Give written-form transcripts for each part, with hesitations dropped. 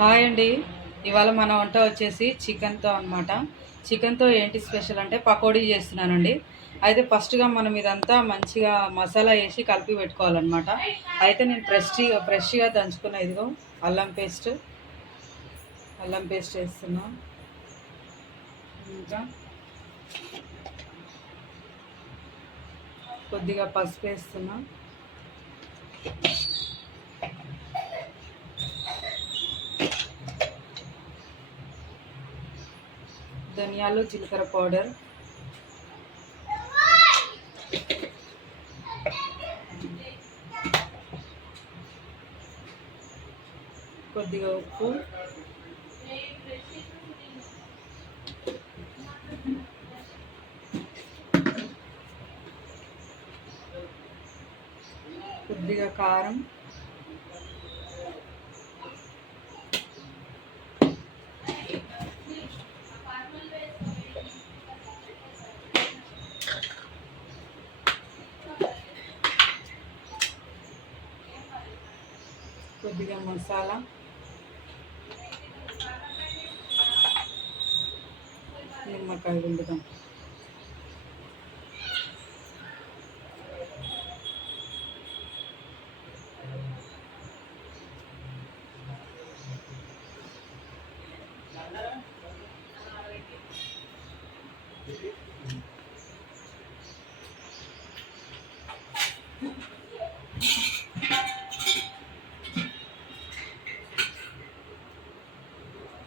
Hi అండి. ఇవాళ మన వంట వచ్చేసి చికెన్తో అనమాట. చికెన్తో ఏంటి స్పెషల్ అంటే పకోడీ చేస్తున్నానండి. అయితే ఫస్ట్గా మనం ఇదంతా మంచిగా మసాలా వేసి కలిపి పెట్టుకోవాలన్నమాట. అయితే నేను ఫ్రెష్గా దంచుకున్న ఇదిగో అల్లం పేస్ట్ వేస్తున్నా. ఇంకా కొద్దిగా పసుపు వేస్తున్నా. ధనియాలు జీలకర్ర పౌడర్, కొద్దిగా ఉప్పు, కొద్దిగా కారం, కొద్దిగా మసాలా, నిమ్మకాయ పిండుదాం.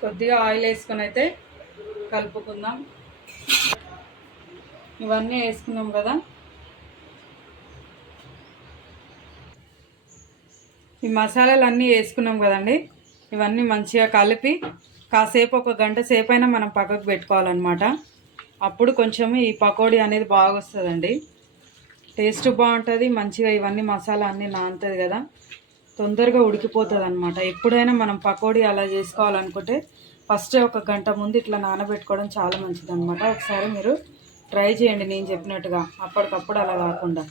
కొద్దిగా ఆయిల్ వేసుకొని అయితే కలుపుకుందాం. ఇవన్నీ వేసుకున్నాం కదా. ఈ మసాలాలు అన్నీ వేసుకున్నాం కదండి. ఇవన్నీ మంచిగా కలిపి కాసేపు ఒక గంట సేపు అయినా మనం పక్కకు పెట్టుకోవాలన్నమాట. అప్పుడు కొంచెం ఈ పకోడీ అనేది బాగా వస్తుందండి. టేస్ట్ బాగుంటుంది. మంచిగా ఇవన్నీ మసాలా అన్నీ నానుతుంది కదా, తొందరగా ఉడికిపోతుంది అనమాట. ఎప్పుడైనా మనం పకోడీ అలా చేసుకోవాలనుకుంటే ఫస్ట్ ఒక గంట ముందు ఇట్లా నానబెట్టుకోవడం చాలా మంచిది అనమాట. ఒకసారి మీరు ట్రై చేయండి నేను చెప్పినట్టుగా, అప్పటికప్పుడు అలా కాకుండా.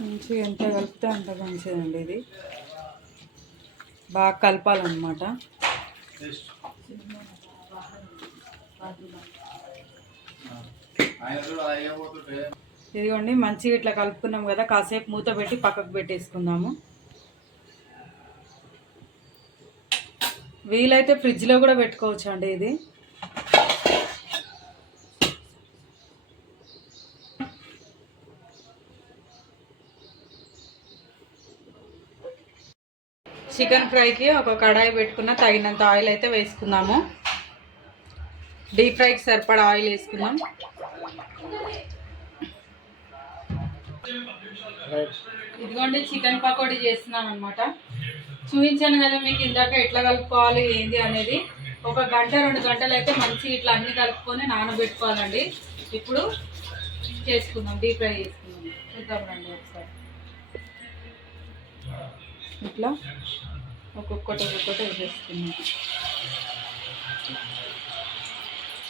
మంచిగా ఎంత కలిపితే అంత మంచిదండి. ఇది బాగా కలపాలన్నమాట. ఇదిగోండి మంచిగా ఇట్లా కలుపుకున్నాం కదా, కాసేపు మూత పెట్టి పక్కకు పెట్టేసుకుందాము. వీలైతే ఫ్రిడ్జ్లో కూడా పెట్టుకోవచ్చు అండి. ఇది చికెన్ ఫ్రైకి ఒక కడాయి పెట్టుకున్న, తగినంత ఆయిల్ అయితే వేసుకుందాము. డీప్ ఫ్రైకి సరిపడా ఆయిల్ వేసుకుందాం. ఇదిగోండి చికెన్ పకోడీ చేస్తున్నాను అనమాట. చూపించాను కదా మీకు ఇందాక ఎట్లా కలుపుకోవాలి ఏంది అనేది. ఒక గంట 2 గంటలు అయితే మంచిగా ఇట్లా అన్ని కలుపుకొని నానబెట్టుకోవాలండి. ఇప్పుడు చేసుకుందాం, డీప్ ఫ్రై చేసుకుందాం. చూద్దాం రండి ఒకసారి. ఇట్లా ఒక్కొక్కటి వేసేసుకున్నాం.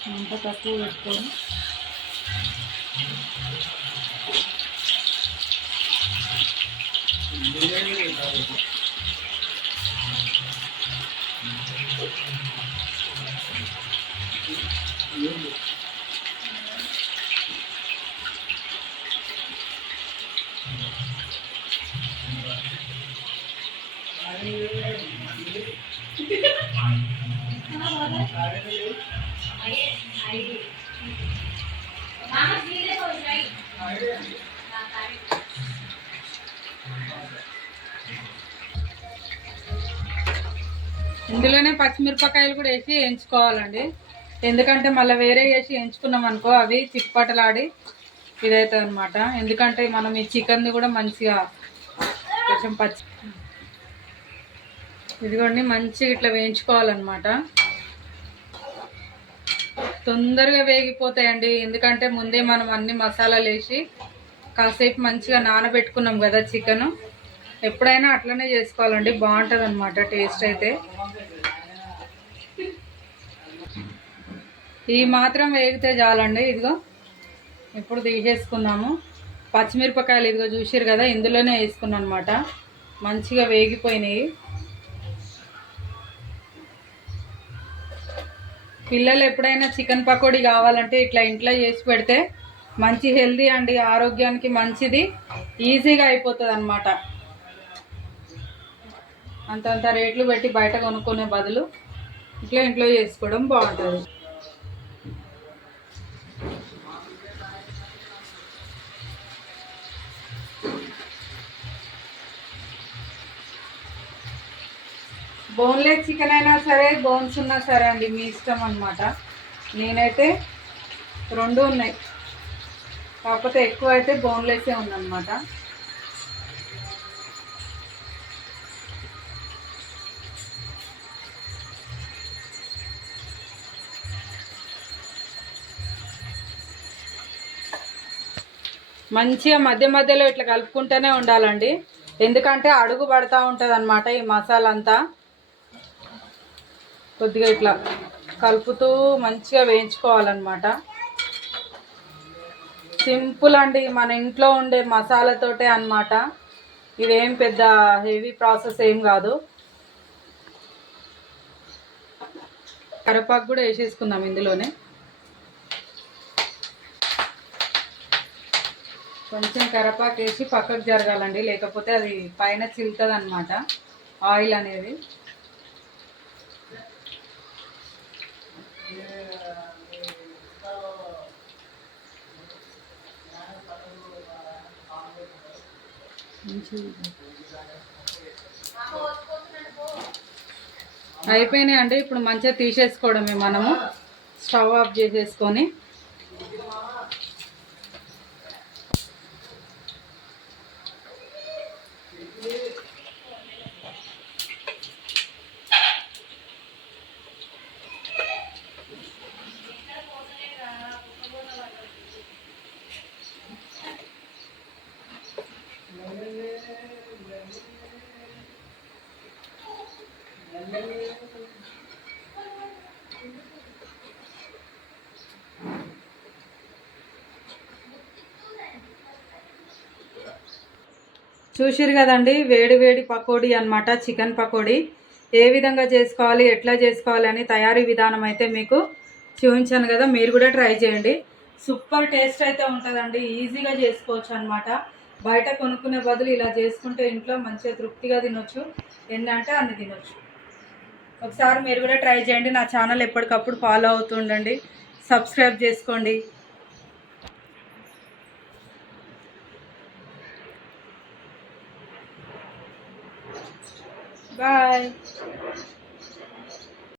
అంత తక్కువ పెట్టుకొని ఇందులోనే పచ్చిమిరపకాయలు కూడా వేసి వేయించుకోవాలండి. ఎందుకంటే మళ్ళీ వేరే వేసి వేయించుకున్నాం అనుకో అవి చిట్పటలాడి ఇదవుతుంది అనమాట. ఎందుకంటే మనం ఈ చికెన్ కూడా మంచిగా కొంచెం ఇదిగోండి మంచిగా ఇట్లా వేయించుకోవాలన్నమాట. తొందరగా వేగిపోతాయండి. ఎందుకంటే ముందే మనం అన్ని మసాలాలు వేసి కాసేపు మంచిగా నానబెట్టుకున్నాం కదా చికెను. ఎప్పుడైనా అట్లనే చేసుకోవాలండి, బాగుంటుంది అనమాట టేస్ట్ అయితే. ఈ మాత్రం వేగితే చాలండి. ఇదిగో ఇప్పుడు తీసేసుకున్నాము. పచ్చిమిరపకాయలు ఇదిగో చూసారు కదా, ఇందులోనే వేసుకున్నాను అనమాట. మంచిగా వేగిపోయినాయి. పిల్లలు ఎప్పుడైనా చికెన్ పకోడీ కావాలంటే ఇట్లా ఇంట్లో చేసి పెడితే మంచి హెల్దీ అండి, ఆరోగ్యానికి మంచిది, ఈజీగా అయిపోతుంది అనమాట. అంతంత రేట్లు పెట్టి బయట కొనుక్కునే బదులు ఇట్లా ఇంట్లో చేసుకోవడం బాగుంటుంది. బోన్లెస్ చికెన్ అయినా సరే, బోన్స్ ఉన్నా సరే అండి, మీ ఇష్టం అనమాట. నేనైతే రెండు ఉన్నాయి, కాకపోతే ఎక్కువ అయితే బోన్లెస్సే ఉందన్నమాట. మంచిగా మధ్య మధ్యలో ఇట్లా కలుపుకుంటూనే ఉండాలండి, ఎందుకంటే అడుగు పడుతూ ఉంటుంది అన్నమాట ఈ మసాలా అంతా. కొద్దిగా ఇట్లా కలుపుతూ మంచిగా వేయించుకోవాలన్నమాట. సింపుల్ అండి, మన ఇంట్లో ఉండే మసాలాతోటే అన్నమాట. ఇదేం పెద్ద హెవీ ప్రాసెస్ ఏం కాదు. కరివేపాకు కూడా వేసేసుకుందాం ఇందులోనే. కొంచెం కరివేపాకు వేసి పక్కకు జరగాలండి, లేకపోతే అది పైన చిలుతుంది అన్నమాట ఆయిల్ అనేది. అయిపోయినాయి అండి, ఇప్పుడు మంచిగా తీసేసుకోవడమే మనము. స్టవ్ ఆఫ్ చేసేసుకొని చూసిరు కదండి, వేడి వేడి పకోడీ అన్నమాట, చికెన్ పకోడీ. ఏ విధంగా చేసుకోవాలి, ఎట్లా చేసుకోవాలి అని తయారీ విధానం అయితే మీకు చూపించాను కదా, మీరు కూడా ట్రై చేయండి. సూపర్ టేస్ట్ అయితే ఉంటుందండి, ఈజీగా చేసుకోవచ్చు అనమాట. బయట కొనుక్కునే బదులు ఇలా చేసుకుంటే ఇంట్లో మంచిగా తృప్తిగా తినొచ్చు, ఏంటంటే అన్ని తినొచ్చు. ఒకసారి మీరు కూడా ట్రై చేయండి. నా ఛానల్ ఎప్పటికప్పుడు ఫాలో అవుతుండండి, సబ్స్క్రైబ్ చేసుకోండి. బాయ్.